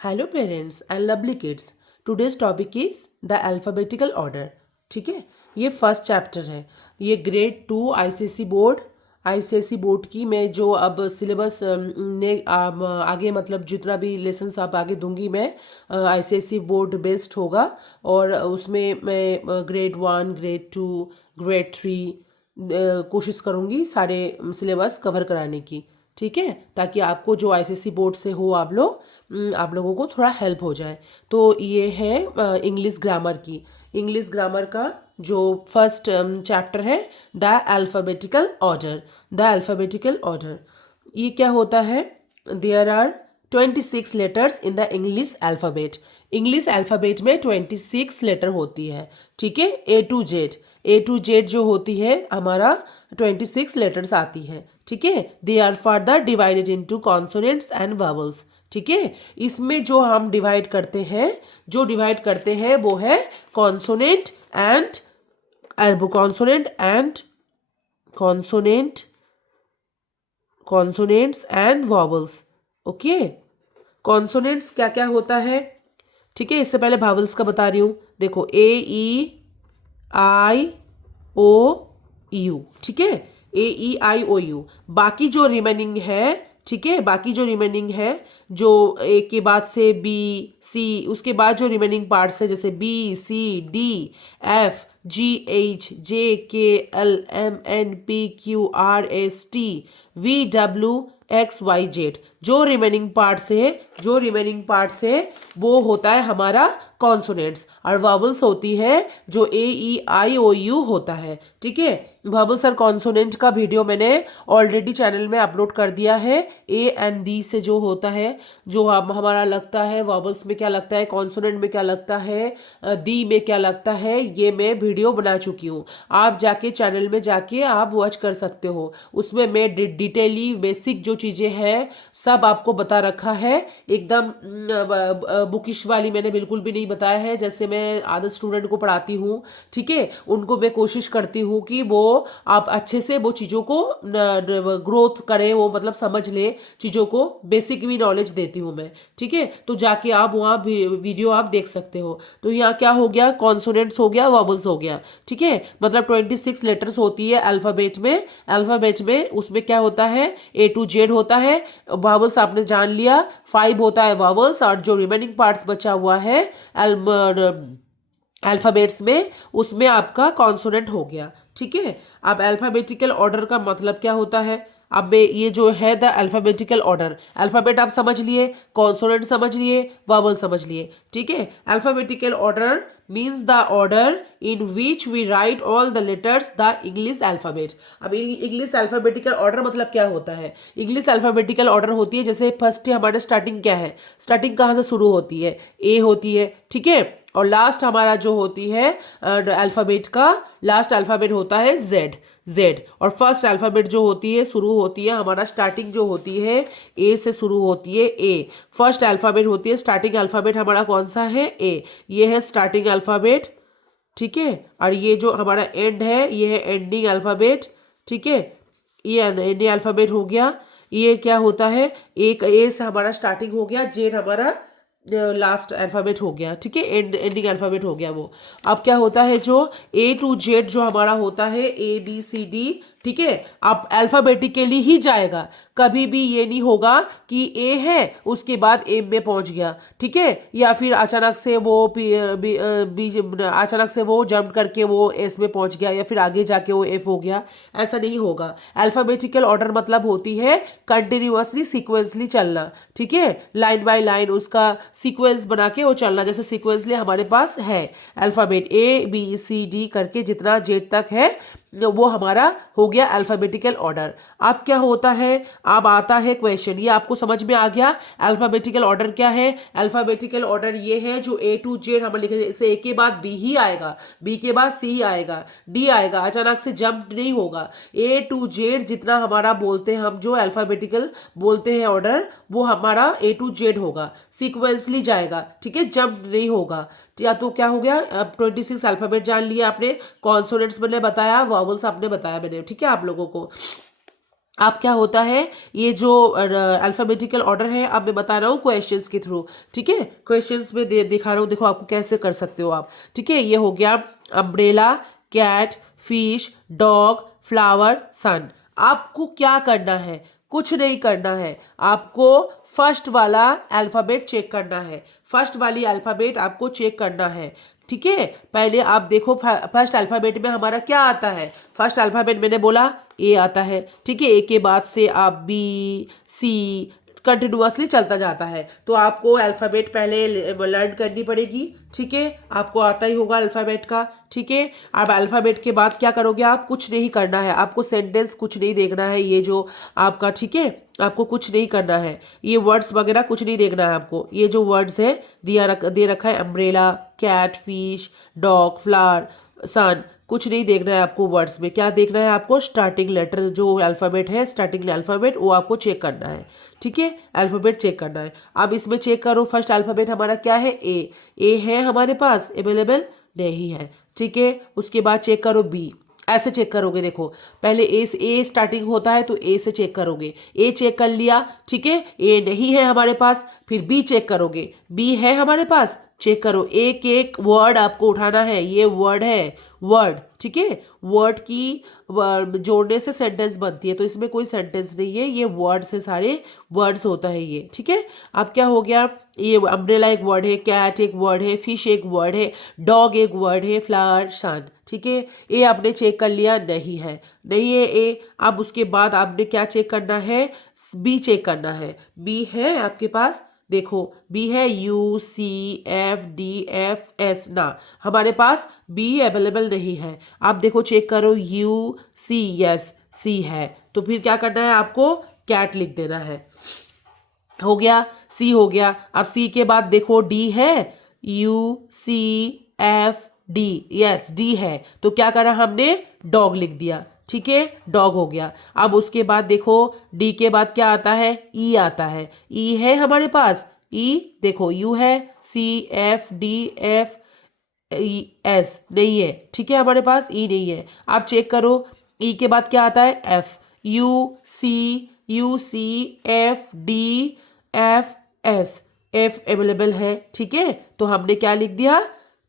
Hello parents and lovely kids. Today's topic is the alphabetical order. ठीक है, ये first chapter है। ये ग्रेड 2 आईसीएसई बोर्ड की मैं जो अब सिलेबस ने आगे मतलब जितना भी लेसन्स आप आगे दूंगी मैं आईसीएसई बोर्ड बेस्ड होगा। और उसमें मैं ग्रेड 1 ग्रेड 2 ग्रेड 3 कोशिश करूँगी सारे सिलेबस कवर कराने की। ठीक है, ताकि आपको जो आईसीएसई बोर्ड से हो आप लोगों को थोड़ा हेल्प हो जाए। तो ये है इंग्लिश ग्रामर की। इंग्लिश ग्रामर का जो फर्स्ट चैप्टर है the alphabetical order. The alphabetical order ये क्या होता है? There are 26 letters in the English alphabet. English alphabet में 26 लेटर होती है। ठीक है, ए टू जेड जो होती है हमारा 26 लेटर्स आती है। ठीक है, they are further divided into consonants and vowels. ठीक है, इसमें जो हम डिवाइड करते हैं वो है consonant and consonant consonants and vowels. Okay, consonants क्या क्या होता है? ठीक है, इससे पहले वावल्स का बता रही हूँ। देखो AEIOU। ठीक है, AEIOU। बाकी जो रिमेनिंग है, ठीक है, बाकी जो रिमेनिंग है जो ए के बाद से बी सी, उसके बाद जो रिमेनिंग पार्ट्स है जैसे BCDFGHJKLMNPQRST VWXYZ। जो रिमेनिंग पार्ट्स है वो होता है हमारा कॉन्सोनेंट्स। और वावल्स होती है जो AEIOU होता है। ठीक है, वावल्स और कॉन्सोनेंट का वीडियो मैंने ऑलरेडी चैनल में अपलोड कर दिया है। A एंड D से जो होता है, जो हमारा लगता है वावल्स में क्या लगता है, कॉन्सोनेंट में क्या लगता है, डी में क्या लगता है, ये मैं वीडियो बना चुकी हूँ। आप जाके चैनल में जाके आप वॉच कर सकते हो। उसमें मैं डिटेली बेसिक जो चीज़ें हैं सब आपको बता रखा है। एकदम बुकिश वाली मैंने बिल्कुल भी नहीं बताया है, जैसे मैं आधे स्टूडेंट को पढ़ाती हूँ। ठीक है, उनको मैं कोशिश करती हूँ कि वो आप अच्छे से वो चीज़ों को ग्रोथ करें, वो मतलब समझ ले चीज़ों को। बेसिक भी नॉलेज देती हूँ मैं। ठीक है, तो जाके आप वहाँ वीडियो आप देख सकते हो। तो यहाँ क्या हो गया, कॉन्सोनेंट्स हो गया, वॉवल्स हो गया। ठीक है, मतलब 26 लेटर्स होती है अल्फ़ाबेट में उसमें क्या होता है, A to Z होता है। वावल्स आपने जान लिया, 5 होता है वावल्स, और जो रिमेनिंग पार्ट्स बचा हुआ है अल्फ़ाबेट्स में उसमें आपका कॉन्सोनेंट हो गया। ठीक है, अब अल्फ़ाबेटिकल ऑर्डर का मतलब क्या होता है? अब ये जो है द अल्फ़ाबेटिकल ऑर्डर, अल्फ़ाबेट आप समझ लिए, कॉन्सोनेंट समझ लिए, वावल समझ लिए। ठीक है, alphabetical order means the order in which we write all the letters the English alphabet. अब इंग्लिश अल्फ़ाबेटिकल ऑर्डर मतलब क्या होता है? इंग्लिश अल्फ़ाबेटिकल ऑर्डर होती है, जैसे फर्स्ट हमारे स्टार्टिंग क्या है, स्टार्टिंग कहाँ से शुरू होती है? ए होती है। ठीक है, और लास्ट हमारा जो होती है अल्फ़ाबेट का लास्ट अल्फ़ाबेट होता है जेड। और फर्स्ट अल्फ़ाबेट जो होती है शुरू होती है हमारा स्टार्टिंग जो होती है ए से शुरू होती है। ए फर्स्ट अल्फ़ाबेट होती है, स्टार्टिंग अल्फ़ाबेट हमारा कौन सा है? ए। ये है स्टार्टिंग अल्फ़ाबेट। ठीक है, और ये जो हमारा एंड है ये है एंडिंग अल्फ़ाबेट। ठीक है, ये एंडिंग अल्फ़ाबेट हो गया। ये क्या होता है, एक ए से हमारा स्टार्टिंग हो गया, जेड हमारा लास्ट अल्फ़ाबेट हो गया। ठीक है, एंडिंग अल्फ़ाबेट हो गया वो। अब क्या होता है, जो A to Z जो हमारा होता है ABCD। ठीक है, अब अल्फ़ाबेटिकली ही जाएगा, कभी भी ये नहीं होगा कि ए है उसके बाद ए में पहुंच गया। ठीक है, या फिर अचानक से वो अचानक से वो जंप करके वो एस में पहुंच गया, या फिर आगे जाके वो एफ हो गया। ऐसा नहीं होगा। अल्फ़ाबेटिकल ऑर्डर मतलब होती है कंटिन्यूअसली सीक्वेंसली चलना। ठीक है, लाइन बाय लाइन उसका सीक्वेंस बना के वो चलना, जैसे सीक्वेंसली हमारे पास है अल्फ़ाबेट ABCD करके जितना जेड तक है वो हमारा हो गया अल्फ़ाबेटिकल ऑर्डर। अब क्या होता है, अब आता है क्वेश्चन। ये आपको समझ में आ गया अल्फ़ाबेटिकल ऑर्डर क्या है? अल्फ़ाबेटिकल ऑर्डर ये है जो A to Z हम लिखे, जैसे ए के बाद बी ही आएगा, बी के बाद सी आएगा, डी आएगा, अचानक से जंप नहीं होगा। A to Z जितना हमारा बोलते हैं हम, जो अल्फ़ाबेटिकल बोलते हैं ऑर्डर, वो हमारा A to Z होगा, सीक्वेंसली जाएगा। ठीक है, जंप नहीं होगा। या तो क्या हो गया, अब 26 अल्फ़ाबेट जान लिया आपने, कॉन्सोनेंट्स मैंने बताया, वॉवल्स आपने बताया मैंने। ठीक है, आप लोगों को आप क्या होता है ये जो अल्फ़ाबेटिकल ऑर्डर है अब मैं बता रहा हूँ क्वेश्चंस के थ्रू, ठीक है। क्वेश्चंस में दिखा रहा हूँ, देखो आपको कैसे कर सकते हो आप, ठीक है। ये हो गया umbrella, cat, fish, dog, flower, sun. आपको क्या करना है, कुछ नहीं करना है, आपको फर्स्ट वाला अल्फ़ाबेट चेक करना है, फर्स्ट वाली अल्फ़ाबेट आपको चेक करना है, ठीक है। पहले आप देखो फर्स्ट अल्फ़ाबेट में हमारा क्या आता है, फर्स्ट अल्फ़ाबेट मैंने बोला ए आता है, ठीक है। ए के बाद से आप बी, सी, कंटिन्यूअसली चलता जाता है। तो आपको अल्फ़ाबेट पहले लर्न करनी पड़ेगी, ठीक है। आपको आता ही होगा अल्फ़ाबेट का, ठीक है। अब अल्फ़ाबेट के बाद क्या करोगे आप, कुछ नहीं करना है आपको, सेंटेंस कुछ नहीं देखना है, ये जो आपका, ठीक है। आपको कुछ नहीं करना है, ये वर्ड्स वगैरह कुछ नहीं देखना है आपको। ये जो वर्ड्स है दे रखा है umbrella, cat, fish, dog, flower, sun, कुछ नहीं देखना है आपको। वर्ड्स में क्या देखना है आपको, स्टार्टिंग लेटर जो अल्फ़ाबेट है, स्टार्टिंग अल्फ़ाबेट वो आपको चेक करना है, ठीक है। अल्फ़ाबेट चेक करना है। अब इसमें चेक करो फर्स्ट अल्फ़ाबेट हमारा क्या है, ए है हमारे पास, अवेलेबल नहीं है, ठीक है। उसके बाद चेक करो बी, ऐसे चेक करोगे, देखो पहले ए स्टार्टिंग होता है तो ए से चेक करोगे, ए चेक कर लिया, ठीक है। ए नहीं है हमारे पास, फिर बी चेक करोगे, बी है हमारे पास, चेक करो। एक एक वर्ड आपको उठाना है, ये वर्ड है, वर्ड, ठीक है। वर्ड की जोड़ने से सेंटेंस बनती है, तो इसमें कोई सेंटेंस नहीं है, ये वर्ड से सारे वर्ड्स होता है ये, ठीक है। अब क्या हो गया, ये अम्ब्रेला एक वर्ड है, कैट एक वर्ड है, फिश एक वर्ड है, डॉग एक वर्ड है, फ्लावर, सन, ठीक है। ए आपने चेक कर लिया, नहीं है, नहीं है ए। अब उसके बाद आपने क्या चेक करना है, बी चेक करना है, बी है आपके पास, देखो बी है, U C F D F S, ना हमारे पास बी अवेलेबल नहीं है। आप देखो चेक करो, यू सी, यस सी है, तो फिर क्या करना है आपको, कैट लिख देना है, हो गया। सी हो गया। अब सी के बाद देखो डी है, U C F D, yes D है, तो क्या करा हमने, डॉग लिख दिया, ठीक है, डॉग हो गया। अब उसके बाद देखो डी के बाद क्या आता है, ई आता है, ई है हमारे पास, ई देखो यू है, C F D F S नहीं है, ठीक है, हमारे पास ई नहीं है। आप चेक करो ई के बाद क्या आता है, F, U C F D F S, F available है, ठीक है। तो हमने क्या लिख दिया,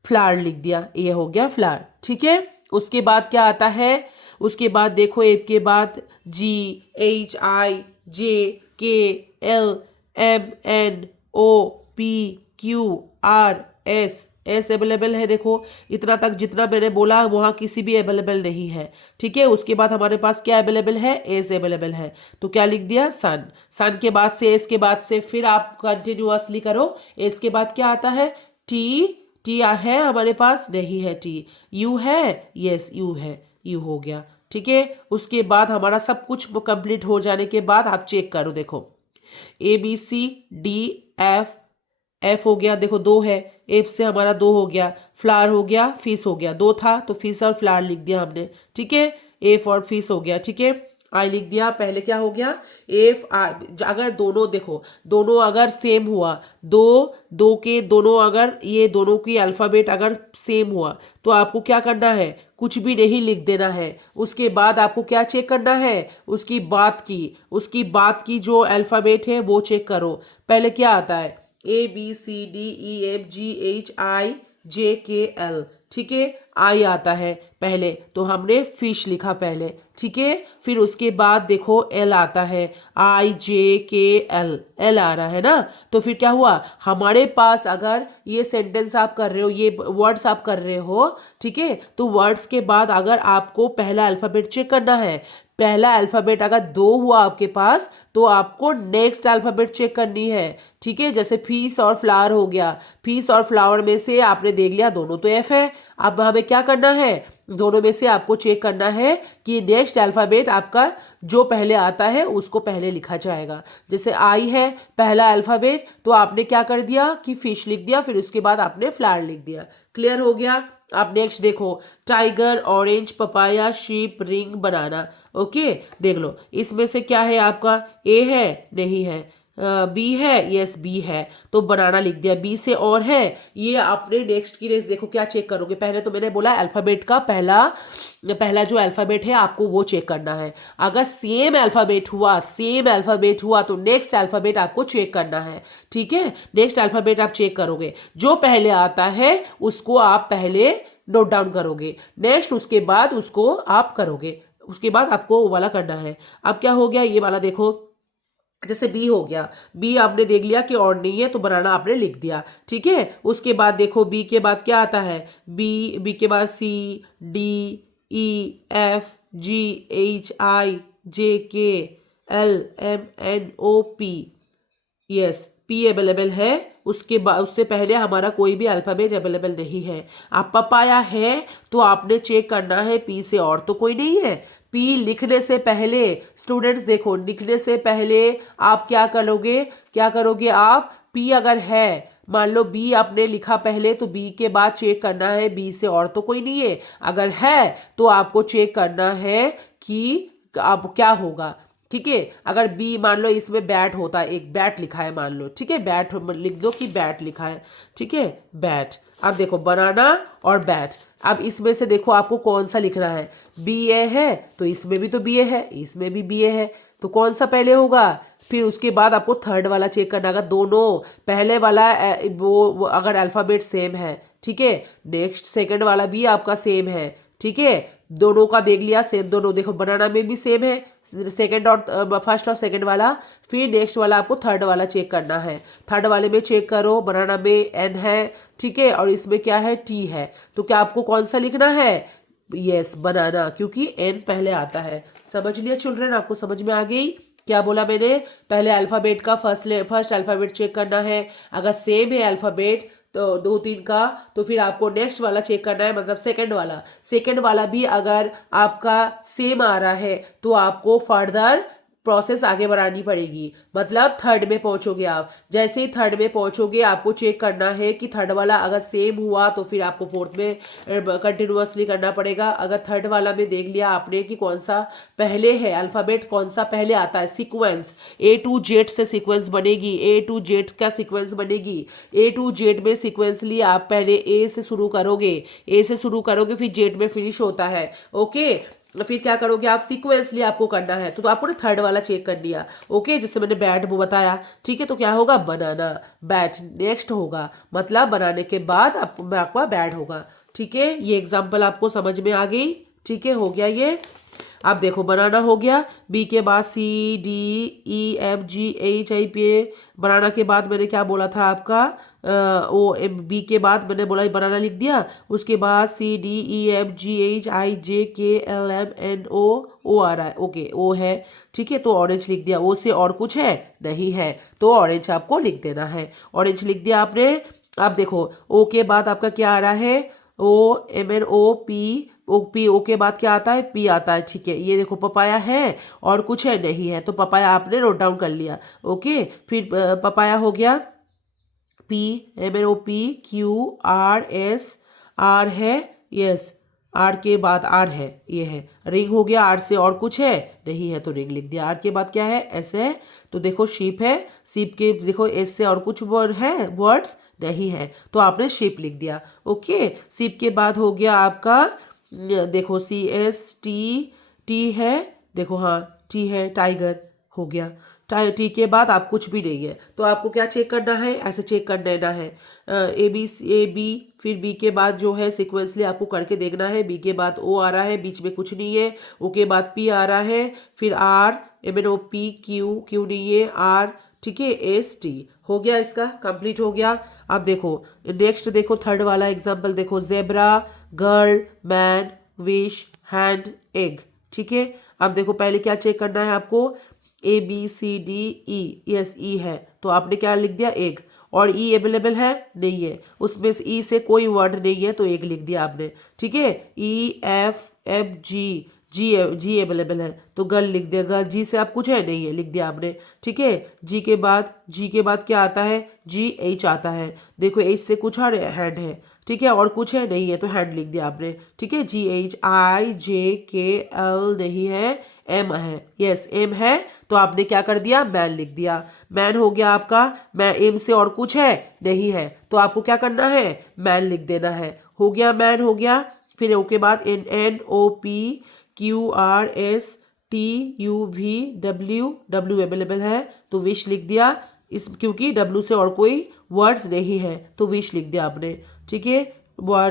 फ्लावर लिख दिया, ये हो गया फ्लावर, ठीक है। उसके बाद क्या आता है, उसके बाद देखो एफ के बाद जी, H I J K L M N O P Q R S, S available है, देखो इतना तक जितना मैंने बोला वहाँ किसी भी अवेलेबल नहीं है, ठीक है। उसके बाद हमारे पास क्या अवेलेबल है, एस अवेलेबल है, तो क्या लिख दिया, सन। सन के बाद से, एस के बाद से फिर आप कंटिन्यूअसली करो। एस के बाद क्या आता है, टी, टी है हमारे पास, नहीं है टी। यू है, यस यू है, यू हो गया, ठीक है। उसके बाद हमारा सब कुछ कंप्लीट हो जाने के बाद आप चेक करो, देखो A B C D F, F हो गया, देखो दो है, एफ से हमारा दो हो गया, फ्लावर हो गया, फिश हो गया, दो था तो फिश और फ्लावर लिख दिया हमने, ठीक है। एफ और फिश हो गया, ठीक है। आई लिख दिया, पहले क्या हो गया, एफ आई। अगर दोनों देखो, दोनों अगर सेम हुआ, दो दो के दोनों अगर ये दोनों की अल्फ़ाबेट अगर सेम हुआ तो आपको क्या करना है, कुछ भी नहीं लिख देना है। उसके बाद आपको क्या चेक करना है, उसकी बात की जो अल्फ़ाबेट है वो चेक करो। पहले क्या आता है, A B C D E F G H I J K L, ठीक है। आई आता है पहले, तो हमने फिश लिखा पहले, ठीक है। फिर उसके बाद देखो एल आता है, आई जे के एल, एल आ रहा है ना। तो फिर क्या हुआ, हमारे पास अगर ये सेंटेंस आप कर रहे हो, ये वर्ड्स आप कर रहे हो, ठीक है, तो वर्ड्स के बाद अगर आपको पहला अल्फ़ाबेट चेक करना है, पहला अल्फ़ाबेट अगर दो हुआ आपके पास तो आपको नेक्स्ट अल्फ़ाबेट चेक करनी है, ठीक है। जैसे फिश और फ्लावर हो गया, फिश और फ्लावर में से आपने देख लिया दोनों तो एफ है। अब हमें क्या करना है, दोनों में से आपको चेक करना है कि नेक्स्ट अल्फ़ाबेट आपका जो पहले आता है उसको पहले लिखा जाएगा। जैसे आई है पहला अल्फ़ाबेट, तो आपने क्या कर दिया कि फिश लिख दिया, फिर उसके बाद आपने फ्लावर लिख दिया, क्लियर हो गया। आप नेक्स्ट देखो, tiger, orange, papaya, sheep, ring, banana, okay. देख लो इसमें से क्या है आपका, ए है, नहीं है, बी है, यस बी है, तो बनाना लिख दिया। बी से और है, ये आपने नेक्स्ट की रेस देखो क्या चेक करोगे। पहले तो मैंने बोला अल्फ़ाबेट का पहला पहला जो अल्फ़ाबेट है आपको वो चेक करना है। अगर सेम अल्फ़ाबेट हुआ तो नेक्स्ट अल्फ़ाबेट आपको चेक करना है। ठीक है, नेक्स्ट अल्फ़ाबेट आप चेक करोगे, जो पहले आता है उसको आप पहले नोट डाउन करोगे, नेक्स्ट उसके बाद उसको आप करोगे, उसके बाद आपको वो वाला करना है। अब क्या हो गया, ये वाला देखो, जैसे बी हो गया, बी आपने देख लिया कि और नहीं है तो बनाना आपने लिख दिया। ठीक है, उसके बाद देखो बी के बाद क्या आता है, बी के बाद सी, D, E, F, G, H, I, J, K, L, M, N, O, P. Yes, P available है। उसके बाद उससे पहले हमारा कोई भी अल्फ़ाबेट अवेलेबल नहीं है। आप पपाया है तो आपने चेक करना है पी से, और तो कोई नहीं है। पी लिखने से पहले स्टूडेंट्स देखो, लिखने से पहले आप क्या करोगे आप, पी अगर है, मान लो बी आपने लिखा पहले, तो बी के बाद चेक करना है बी से और तो कोई नहीं है। अगर है तो आपको चेक करना है कि अब क्या होगा। ठीक है, अगर बी मान लो इसमें बैट होता है, एक बैट लिखा है मान लो, ठीक है, बैट लिख दो कि बैट लिखा है। ठीक है, बैट। अब देखो बनाना और बैट, अब इसमें से देखो आपको कौन सा लिखना है। बी ए है तो इसमें भी तो बी ए है, इसमें भी बी ए है, तो कौन सा पहले होगा। फिर उसके बाद आपको थर्ड वाला चेक करना, अगर दोनों पहले वाला वो अगर अल्फ़ाबेट सेम है, ठीक है, नेक्स्ट सेकंड वाला भी आपका सेम है। ठीक है, दोनों का देख लिया, सेम दोनों देखो, बनाना में भी सेम है सेकंड और फर्स्ट और सेकंड वाला। फिर नेक्स्ट वाला आपको थर्ड वाला चेक करना है, थर्ड वाले में चेक करो, बनाना में एन है, ठीक है, और इसमें क्या है, टी है, तो क्या आपको कौन सा लिखना है, यस बनाना, क्योंकि एन पहले आता है। समझ लिया चिल्ड्रन, आपको समझ में आ गई क्या बोला मैंने। पहले अल्फ़ाबेट का फर्स्ट अल्फ़ाबेट चेक करना है, अगर सेम है अल्फ़ाबेट तो 2 3 का, तो फिर आपको नेक्स्ट वाला चेक करना है, मतलब सेकंड वाला भी अगर आपका सेम आ रहा है तो आपको फर्दर प्रोसेस आगे बढ़ानी पड़ेगी, मतलब थर्ड में पहुंचोगे आप। जैसे ही थर्ड में पहुंचोगे आपको चेक करना है कि थर्ड वाला अगर सेम हुआ तो फिर आपको फोर्थ में कंटिन्यूअसली करना पड़ेगा। अगर थर्ड वाला में देख लिया आपने कि कौन सा पहले है अल्फ़ाबेट, कौन सा पहले आता है, सीक्वेंस ए टू जेड से सीक्वेंस बनेगी, ए टू जेड का सीक्वेंस बनेगी। ए टू जेड में सीक्वेंसली आप पहले ए से शुरू करोगे, फिर जेड में फिनिश होता है। ओके, फिर क्या करोगे आप, सीक्वेंसली आपको करना है, तो आपको ना थर्ड वाला चेक कर लिया। ओके, जिससे मैंने बैट वो बताया। ठीक है, तो क्या होगा, बनाना, बैट नेक्स्ट होगा, मतलब बनाने के बाद आपका बैट होगा। ठीक है, ये एग्जाम्पल आपको समझ में आ गई। ठीक है, हो गया ये। अब देखो बनाना हो गया, बी के बाद सी, D, E, F, G, H, आई, पी, बनाना के बाद मैंने क्या बोला था आपका, ओ एम, बी के बाद मैंने बोला बनाना लिख दिया। उसके बाद सी, D, E, F, G, H, I, J, K, L, M, N, ओ आ रहा है। ओके, ओ है, ठीक है, तो ऑरेंज लिख दिया। ओ से और कुछ है नहीं है, तो ऑरेंज आपको लिख देना है। ऑरेंज लिख दिया आपने। अब देखो ओ के बाद आपका क्या आ रहा है, O M N O P, O के बाद क्या आता है, पी आता है। ठीक है, ये देखो पपाया है और कुछ है नहीं है, तो पपाया आपने नोट डाउन कर लिया। ओके, फिर पपाया हो गया, P, M N O P, Q, R, S, R है, यस, आर के बाद आर है, ये है। रिंग हो गया, आर से और कुछ है नहीं है, तो रिंग लिख दिया। आर के बाद क्या है, एस है, तो देखो शीप है, शीप के देखो एस से और कुछ वर्ड है, वर्ड्स नहीं है, तो आपने शीप लिख दिया। ओके, शीप के बाद हो गया आपका, देखो सी एस टी, टी है, देखो हाँ टी है, टाइगर हो गया। टी के बाद आप कुछ भी नहीं है, तो आपको क्या चेक करना है, ऐसे चेक कर लेना है, ए बी, फिर बी के बाद जो है सिक्वेंसली आपको करके देखना है। बी के बाद ओ आ रहा है, बीच में कुछ नहीं है, ओ के बाद पी आ रहा है, फिर R, M N O P, Q नहीं है, आर, ठीक है, एस टी हो गया, इसका कंप्लीट हो गया। अब देखो नेक्स्ट, देखो थर्ड वाला एग्जाम्पल देखो, zebra, girl, man, wish, hand, egg. ठीक है, अब देखो पहले क्या चेक करना है आपको, A B C D E, yes E है, तो आपने क्या लिख दिया, एग, और ई अवेलेबल है नहीं है, उसमें ई से कोई वर्ड नहीं है, तो एग लिख दिया आपने। ठीक है, ई एफ एफ जी, जी अवेलेबल है तो गर्ल लिख दिया, गर्ल। जी से आप कुछ है नहीं है, लिख दिया आपने, ठीक है। जी के बाद क्या आता है, जी एच आता है। देखो एच से कुछ और हैंड है, ठीक है, और कुछ है नहीं है तो हैंड लिख दिया आपने, ठीक है। जी H, I J K L नहीं है, एम है, यस एम है तो आपने क्या कर दिया, मैन लिख दिया। मैन हो गया आपका, मैं एम से और कुछ है नहीं है तो आपको क्या करना है, मैन लिख देना है। हो गया, मैन हो गया। फिर ओ के बाद N N O P Q R S T U V W, W available है तो विश लिख दिया, इस क्योंकि डब्ल्यू से और कोई वर्ड्स नहीं है तो विश लिख दिया आपने, ठीक है।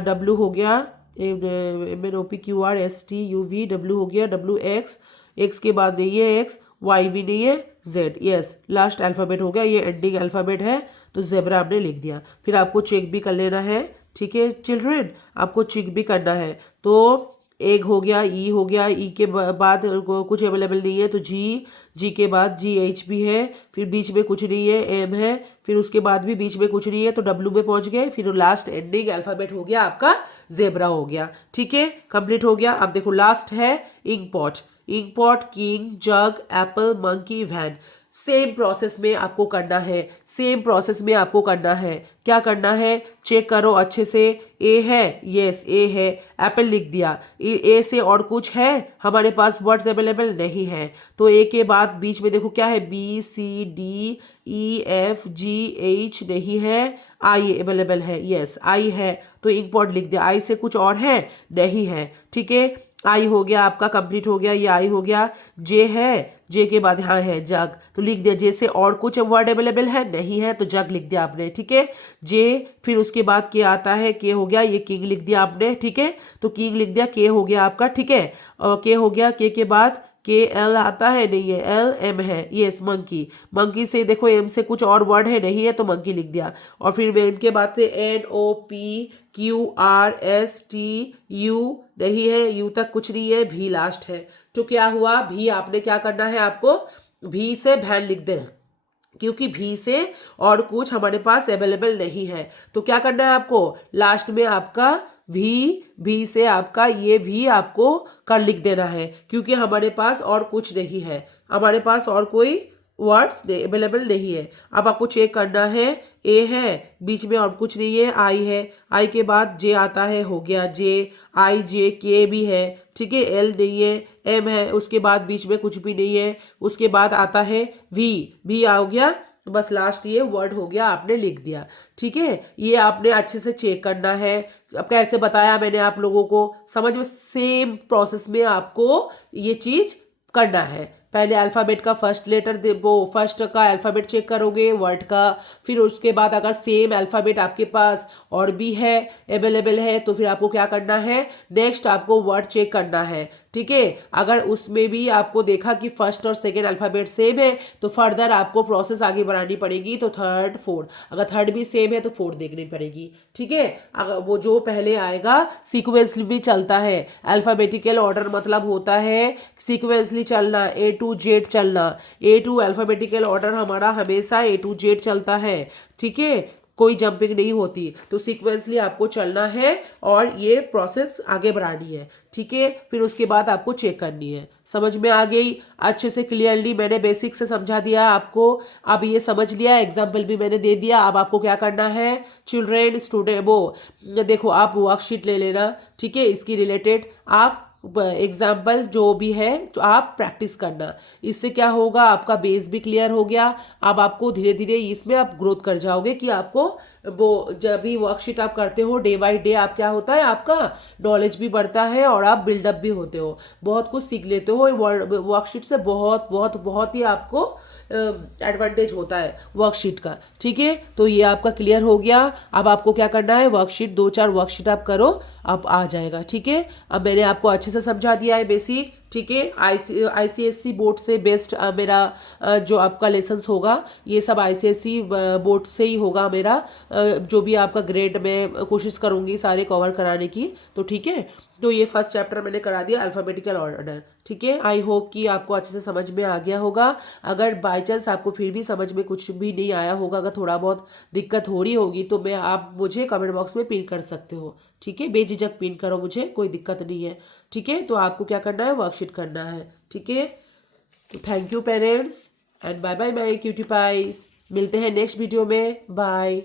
डब्ल्यू हो गया, M N O P Q R S T U V W हो गया, डब्ल्यू एक्स, एक्स के बाद नहीं है एक्स, वाई भी नहीं है, जेड, यस लास्ट अल्फ़ाबेट हो गया, ये एंडिंग अल्फ़ाबेट है तो जेब्रा आपने लिख दिया। फिर आपको चेक भी कर लेना है, ठीक है चिल्ड्रन, आपको चेक भी करना है। तो एग हो गया, ई हो गया, ई के बाद कुछ अवेलेबल नहीं है तो जी के बाद जी एच भी है, फिर बीच में कुछ नहीं है, एम है, फिर उसके बाद भी बीच में कुछ नहीं है तो डब्ल्यू में पहुंच गए, फिर लास्ट एंडिंग अल्फ़ाबेट हो गया आपका जेब्रा हो गया, ठीक है, कंप्लीट हो गया। अब देखो लास्ट है ink pot, ink pot, king, jug, apple, monkey, van. Same process में आपको करना है, सेम प्रोसेस में आपको करना है। क्या करना है, चेक करो अच्छे से, ए है, यस ए है, एप्पल लिख दिया, ए से और कुछ है हमारे पास वर्ड्स अवेलेबल नहीं है तो ए के बाद बीच में देखो क्या है, B C D E F G H नहीं है, आई अवेलेबल है, यस आई है तो इंक पॉट लिख दिया, आई से कुछ और है नहीं है, ठीक है। आई हो गया आपका, कंप्लीट हो गया, ये आई हो गया। जे है, जे के बाद यहाँ है जग तो लिख दिया, जे से और कुछ वर्ड अवेलेबल है नहीं है तो जग लिख दिया आपने, ठीक है। जे, फिर उसके बाद के आता है, के हो गया, ये किंग लिख दिया आपने, ठीक है, तो किंग लिख दिया, के हो गया आपका, ठीक है, और के हो गया, के बाद के एल आता है नहीं है, एल एम है, यस मंकी, मंकी से देखो एम से कुछ और वर्ड है नहीं है तो मंकी लिख दिया, और फिर इनके बाद से N O P Q R S T U नहीं है, यू तक कुछ नहीं है, भी लास्ट है तो क्या हुआ, भी आपने क्या करना है, आपको भी से वैन लिख दें क्योंकि भी से और कुछ हमारे पास अवेलेबल नहीं है तो क्या करना है आपको, लास्ट में आपका भी से आपका ये भी आपको कर लिख देना है क्योंकि हमारे पास और कुछ नहीं है, हमारे पास और कोई वर्ड्स अवेलेबल नहीं है। अब आपको चेक करना है, ए है, बीच में और कुछ नहीं है, आई है, आई के बाद जे आता है, हो गया जे, आई जे के भी है, ठीक है, एल नहीं है, एम है, उसके बाद बीच में कुछ भी नहीं है, उसके बाद आता है भी आ गया, बस लास्ट ये वर्ड हो गया, आपने लिख दिया, ठीक है। ये आपने अच्छे से चेक करना है। अब कैसे बताया मैंने आप लोगों को, समझ में, सेम प्रोसेस में आपको ये चीज करना है। पहले अल्फ़ाबेट का फर्स्ट लेटर वो फर्स्ट का अल्फ़ाबेट चेक करोगे वर्ड का, फिर उसके बाद अगर सेम अल्फ़ाबेट आपके पास और भी है अवेलेबल है तो फिर आपको क्या करना है, नेक्स्ट आपको वर्ड चेक करना है, ठीक है। अगर उसमें भी आपको देखा कि फर्स्ट और सेकेंड अल्फ़ाबेट सेम है तो फर्दर आपको प्रोसेस आगे बढ़ानी पड़ेगी, तो थर्ड फोर्थ, अगर थर्ड भी सेम है तो फोर्थ देखनी पड़ेगी, ठीक है। अगर वो जो पहले आएगा सीक्वेंसली भी चलता है, अल्फ़ाबेटिकल ऑर्डर मतलब होता है सीक्वेंसली चलना, ए टू जेड चलना, ए टू अल्फ़ाबेटिकल ऑर्डर हमारा हमेशा ए टू जेड चलता है, ठीक है, कोई जंपिंग नहीं होती, तो सीक्वेंसली आपको चलना है और ये प्रोसेस आगे बढ़ानी है, ठीक है। फिर उसके बाद आपको चेक करनी है। समझ में आ गई अच्छे से, क्लियरली मैंने बेसिक से समझा दिया आपको, अब ये समझ लिया, एग्जाम्पल भी मैंने दे दिया। अब आपको क्या करना है चिल्ड्रेन, स्टूडेंट, वो देखो आप वर्कशीट ले लेना, ठीक है, इसकी रिलेटेड आप एग्जाम्पल जो भी है तो आप प्रैक्टिस करना, इससे क्या होगा, आपका बेस भी क्लियर हो गया। अब आपको धीरे धीरे इसमें आप ग्रोथ कर जाओगे कि आपको वो जब भी वर्कशीट आप करते हो डे बाय डे, आप क्या होता है, आपका नॉलेज भी बढ़ता है और आप बिल्डअप भी होते हो, बहुत कुछ सीख लेते हो वर्कशीट से, बहुत बहुत बहुत ही आपको एडवांटेज होता है वर्कशीट का, ठीक है। तो ये आपका क्लियर हो गया। अब आपको क्या करना है, वर्कशीट 2-4 वर्कशीट आप करो, अब आ जाएगा, ठीक है। अब मैंने आपको अच्छे से समझा दिया है बेसिक, ठीक है। आईसीएससी बोर्ड से बेस्ट मेरा जो आपका लेसन्स होगा ये सब आईसीएससी बोर्ड से ही होगा मेरा, जो भी आपका ग्रेड में कोशिश करूँगी सारे कवर कराने की, तो ठीक है। तो ये फर्स्ट चैप्टर मैंने करा दिया अल्फ़ाबेटिकल ऑर्डर, ठीक है। आई होप कि आपको अच्छे से समझ में आ गया होगा। अगर बाई चांस आपको फिर भी समझ में कुछ भी नहीं आया होगा, अगर थोड़ा बहुत दिक्कत हो रही होगी तो आप मुझे कमेंट बॉक्स में पिन कर सकते हो, ठीक है, बेझिझक पिन करो मुझे, कोई दिक्कत नहीं है, ठीक है, तो आपको क्या करना है, वर्कशीट करना है। ठीक है, तो thank you parents and bye bye my cutie pies. मिलते हैं नेक्स्ट वीडियो में। बाय।